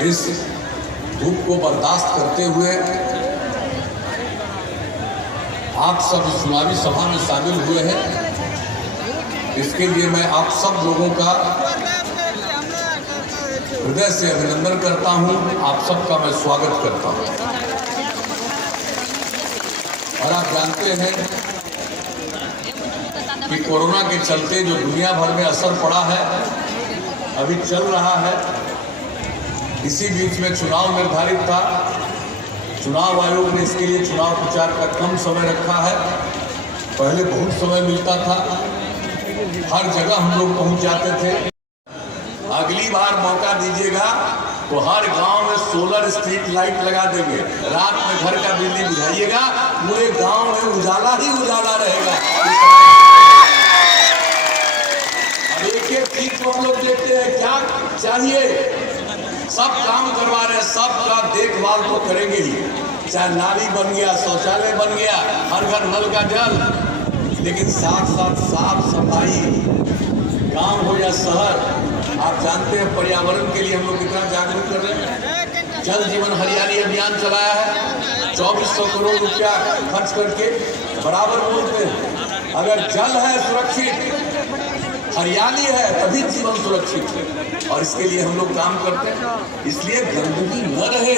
इस धूप को बर्दाश्त करते हुए आप सब चुनावी सभा में शामिल हुए हैं। इसके लिए मैं आप सब लोगों का हृदय से अभिनंदन करता हूं। आप सबका मैं स्वागत करता हूं। और आप जानते हैं कि कोरोना के चलते जो दुनिया भर में असर पड़ा है, अभी चल रहा है। इसी बीच में चुनाव निर्धारित था। चुनाव आयोग ने इसके लिए चुनाव प्रचार का कम समय रखा है। पहले बहुत समय मिलता था, हर जगह हम लोग पहुंच जाते थे। अगली बार मौका दीजिएगा तो हर गांव में सोलर स्ट्रीट लाइट लगा देंगे। रात में घर का बिजली बुझाइएगा, पूरे गांव में उजाला ही उजाला रहेगा। अब एक एक चीज को हम लोग देखते हैं, क्या चाहिए, सब काम करवा रहे हैं, सबका देखभाल तो करेंगे ही। चाहे नाली बन गया, शौचालय बन गया, हर घर नल का जल, लेकिन साथ साथ साफ सफाई, गांव हो या शहर। आप जानते हैं पर्यावरण के लिए हम लोग कितना जागरूक कर रहे हैं। जल जीवन हरियाली अभियान चलाया है, 2400 करोड़ रुपया खर्च करके। बराबर बोलते हैं, अगर जल है सुरक्षित, हरियाली है, तभी जीवन सुरक्षित है। और इसके लिए हम लोग काम करते हैं। इसलिए गंदगी न रहे।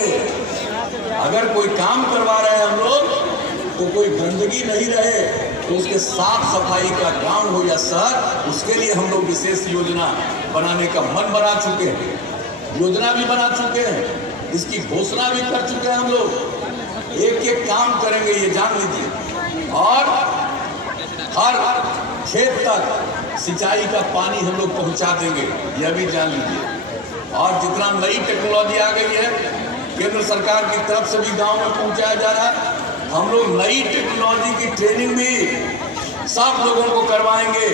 अगर कोई काम करवा रहे हैं हम लोग, तो कोई गंदगी नहीं रहे, तो उसके साफ सफाई का गांव हो या शहर, उसके लिए हम लोग विशेष योजना बनाने का मन बना चुके हैं। योजना भी बना चुके हैं, इसकी घोषणा भी कर चुके हैं हम लोग। एक एक काम करेंगे, ये जान लीजिए। और हर खेत तक सिंचाई का पानी हम लोग पहुंचा देंगे, यह भी जान लीजिए। और जितना नई टेक्नोलॉजी आ गई है, केंद्र सरकार की तरफ से भी गांव में पहुंचाया जा रहा है। हम लोग नई टेक्नोलॉजी की ट्रेनिंग भी सब लोगों को करवाएंगे।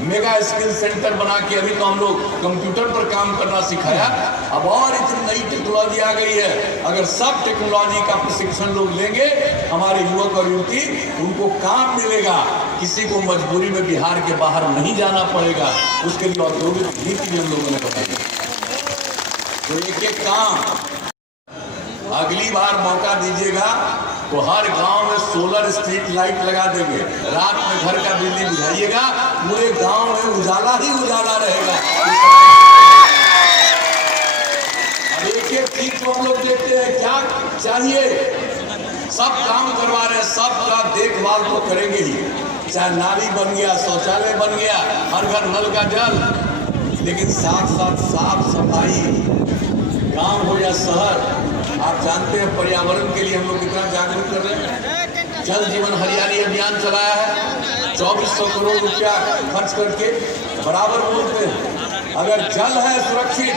मेगा स्किल सेंटर बना के, अभी तो हम लोग कंप्यूटर पर काम करना सिखाया, अब और इतनी नई टेक्नोलॉजी आ गई है। अगर सब टेक्नोलॉजी का प्रशिक्षण लोग लेंगे, हमारे युवक और युवती, उनको काम मिलेगा। किसी को मजबूरी में बिहार के बाहर नहीं जाना पड़ेगा। उसके लिए औद्योगिक नीति भी हम लोगों ने बताई। तो एक एक काम अगली बार मौका दीजिएगा तो हर गांव में सोलर स्ट्रीट लाइट लगा देंगे। रात में घर का बिजली बुझाइएगा, पूरे गांव में उजाला ही उजाला रहेगा। अब एक एक चीज को हम लोग देखते हैं, क्या चाहिए, सब काम करवा रहे हैं, सबका देखभाल तो करेंगे ही। चाहे नाली बन गया, शौचालय बन गया, हर घर नल का जल, लेकिन साथ साथ साफ सफाई, गांव हो या शहर। आप जानते हैं पर्यावरण के लिए हम लोग कितना जागरूक कर रहे हैं। जल जीवन हरियाली अभियान चलाया है, 2400 करोड़ रुपया खर्च करके। बराबर बोलते हैं, अगर जल है सुरक्षित,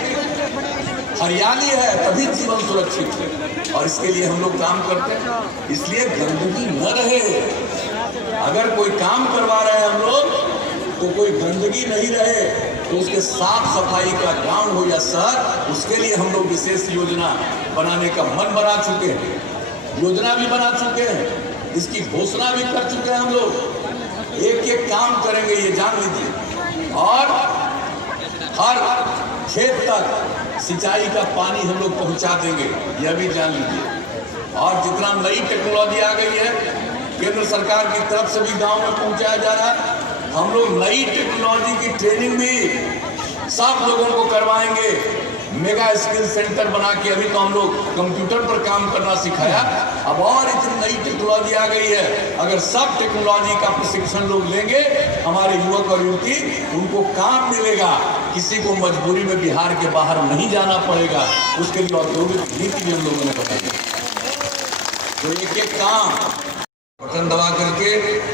हरियाली है, तभी जीवन सुरक्षित है। और इसके लिए हम लोग काम करते हैं। इसलिए गंदगी न रहे। अगर कोई काम करवा रहे हैं हम लोग, तो कोई गंदगी नहीं रहे, तो उसके साफ सफाई का गांव हो या शहर, उसके लिए हम लोग विशेष योजना बनाने का मन बना चुके हैं। योजना भी बना चुके हैं, इसकी घोषणा भी कर चुके हैं हम लोग। एक एक काम करेंगे, ये जान लीजिए। और हर खेत तक सिंचाई का पानी हम लोग पहुंचा देंगे, यह भी जान लीजिए। और जितना नई टेक्नोलॉजी आ गई है, केंद्र सरकार की तरफ से भी गांव में पहुंचाया जा रहा है। हम लोग नई टेक्नोलॉजी की ट्रेनिंग भी सब लोगों को करवाएंगे। मेगा स्किल सेंटर बना के, अभी तो हम लोग कंप्यूटर पर काम करना सिखाया, अब और इतनी नई टेक्नोलॉजी आ गई है। अगर सब टेक्नोलॉजी का प्रशिक्षण लोग लेंगे, हमारे युवक और युवती, उनको काम मिलेगा। किसी को मजबूरी में बिहार के बाहर नहीं जाना पड़ेगा। उसके लिए औद्योगिक नीति भी हम लोगों ने बताई। तो एक एक काम बटन दबा करके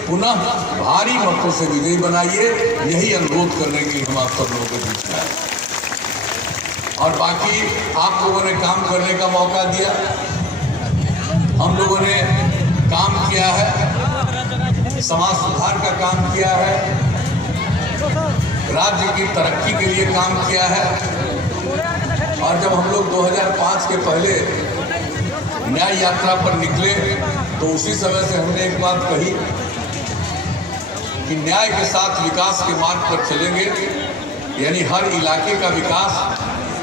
पुनः भारी मतों से विजयी बनाइए। यही अनुरोध करने के लिए हम आप सब लोगों के बीच में आए। और बाकी आप लोगों ने काम करने का मौका दिया, हम लोगों ने काम किया है, समाज सुधार का काम किया है, राज्य की तरक्की के लिए काम किया है। और जब हम लोग 2005 के पहले न्याय यात्रा पर निकले, तो उसी समय से हमने एक बात कही कि न्याय के साथ विकास के मार्ग पर चलेंगे, यानी हर इलाके का विकास,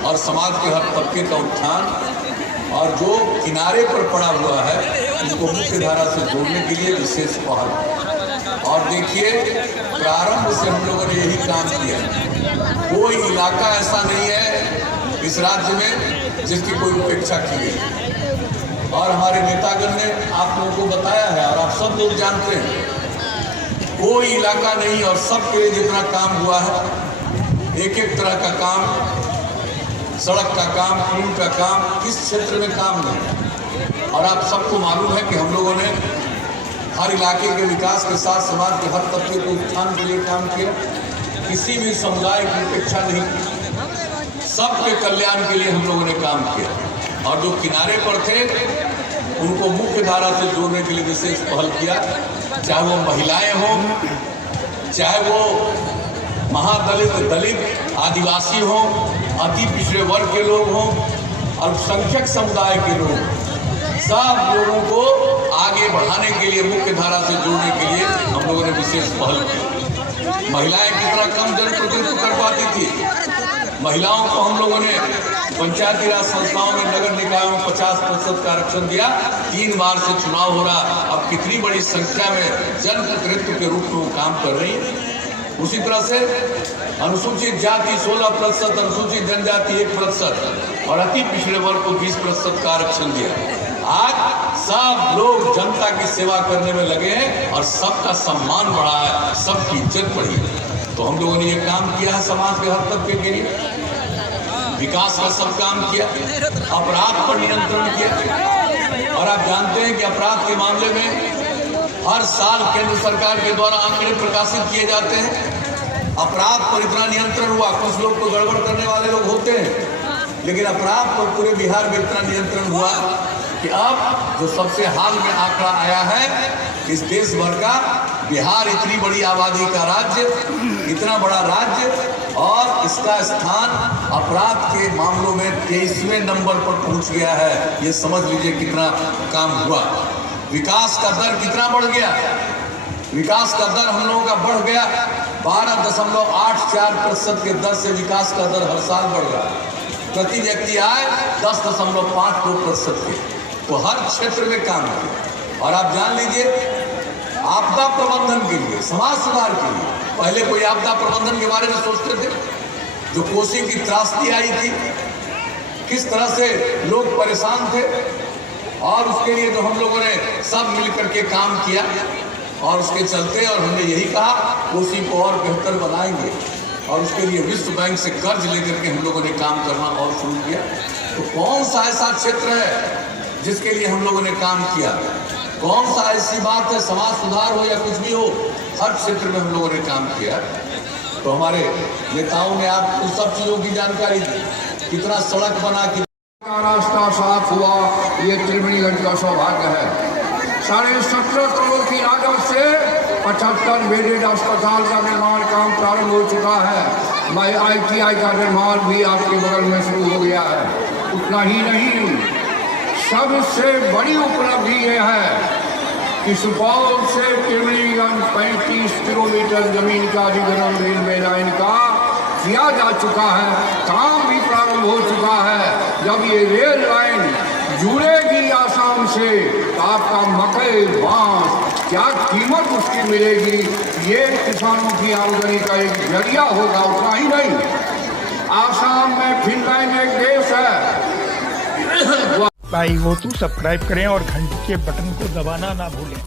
और समाज के हर तबके का उत्थान और जो किनारे पर पड़ा हुआ है उसको मुख्य धारा से जोड़ने के लिए विशेष पहल। और देखिए, प्रारंभ से हम लोगों ने यही काम किया। कोई इलाका ऐसा नहीं है इस राज्य में जिसकी कोई उपेक्षा की गई। और हमारे नेतागण ने आप लोगों को बताया है और आप सब लोग जानते हैं, कोई इलाका नहीं और सबके लिए जितना काम हुआ है, एक एक तरह का काम, सड़क का काम, पुल का काम, किस क्षेत्र में काम नहीं। और आप सबको मालूम है कि हम लोगों ने हर इलाके के विकास के साथ समाज के हर तबके के उत्थान के लिए काम किया। किसी भी समुदाय की उपेक्षा नहीं की, सबके कल्याण के लिए हम लोगों ने काम किया। और जो किनारे पर थे उनको मुख्य धारा से जोड़ने के लिए विशेष पहल किया, चाहे वो महिलाएं हों, चाहे वो महादलित, दलित, आदिवासी हों, अति पिछड़े वर्ग के लोग हों, अल्पसंख्यक समुदाय के लोग, सब लोगों को आगे बढ़ाने के लिए, मुख्य धारा से जोड़ने के लिए हम लोगों ने विशेष पहल की। महिलाएं कितना कम जनप्रतिनिधित्व कर पाती थी, महिलाओं को हम लोगों ने पंचायती राज संस्थाओं में, नगर निकायों में 50% का आरक्षण दिया। 3 बार से चुनाव हो रहा, अब कितनी बड़ी संख्या में जनप्रतिनिधित्व के रूप में वो काम कर रही है। उसी तरह से अनुसूचित जाति 16%, अनुसूचित जनजाति 1% और अति पिछड़े वर्ग को 20% का आरक्षण दिया। आज सब लोग जनता की सेवा करने में लगे हैं और सबका सम्मान बढ़ा है, सबकी इज्जत बढ़ी है। तो हम लोगों ने ये काम किया है समाज के हर तबके के लिए, विकास का सब काम किया, अपराध पर नियंत्रण किया। और आप जानते हैं कि अपराध के मामले में हर साल केंद्र सरकार के द्वारा आंकड़े प्रकाशित किए जाते हैं। अपराध पर इतना नियंत्रण हुआ, कुछ लोग तो गड़बड़ करने वाले लोग होते हैं, लेकिन अपराध पर पूरे बिहार में इतना नियंत्रण हुआ कि अब जो सबसे हाल में आंकड़ा आया है, इस देश भर का बिहार इतनी बड़ी आबादी का राज्य, इतना बड़ा राज्य, और इसका स्थान अपराध के मामलों में 23वें नंबर पर पहुंच गया है। ये समझ लीजिए कितना काम हुआ। विकास का दर कितना बढ़ गया, विकास का दर हम लोगों का बढ़ गया 12.84% के दर से विकास का दर हर साल बढ़ रहा है। प्रति व्यक्ति आय 10.52% के, तो हर क्षेत्र में काम किया। और आप जान लीजिए, आपदा प्रबंधन के लिए, समाज सुधार के लिए, पहले कोई आपदा प्रबंधन के बारे में सोचते थे? जो कोसी की त्रासदी आई थी, किस तरह से लोग परेशान थे, और उसके लिए तो हम लोगों ने सब मिलकर के काम किया। और उसके चलते, और हमने यही कहा, कोसी को और बेहतर बनाएंगे, और उसके लिए विश्व बैंक से कर्ज लेकर के हम लोगों ने काम करना और शुरू किया। तो कौन सा ऐसा क्षेत्र है जिसके लिए हम लोगों ने काम किया? कौन सा ऐसी बात है, समाज सुधार हो या कुछ भी हो, हर क्षेत्र में हम लोगों ने काम किया। तो हमारे नेताओं ने आपको सब चीजों की जानकारी दी, कितना सड़क बना, कितना रास्ता साफ हुआ, ये त्रिवेणीगंज का सौभाग्य है। 17.5 करोड़ की लागत से 75 बेडेड अस्पताल का निर्माण काम प्रारंभ हो चुका है। ITI का निर्माण भी आपके बगल में शुरू हो गया है। उतना ही नहीं, सबसे बड़ी उपलब्धि ये है कि सुपौल से त्रिवेणीगंज 35 किलोमीटर जमीन का अधिग्रहण रेलवे लाइन का किया जा चुका है, काम भी प्रारंभ हो चुका है। जब ये रेल लाइन जुड़ेगी आसाम से, तो आपका मकई, बांस, क्या कीमत उसकी मिलेगी, ये किसानों की आमदनी का एक जरिया होगा। उतना ही नहीं, आसाम में फिनलैंड एक देश है। भाई वो तो सब्सक्राइब करें और घंटी के बटन को दबाना ना भूलें।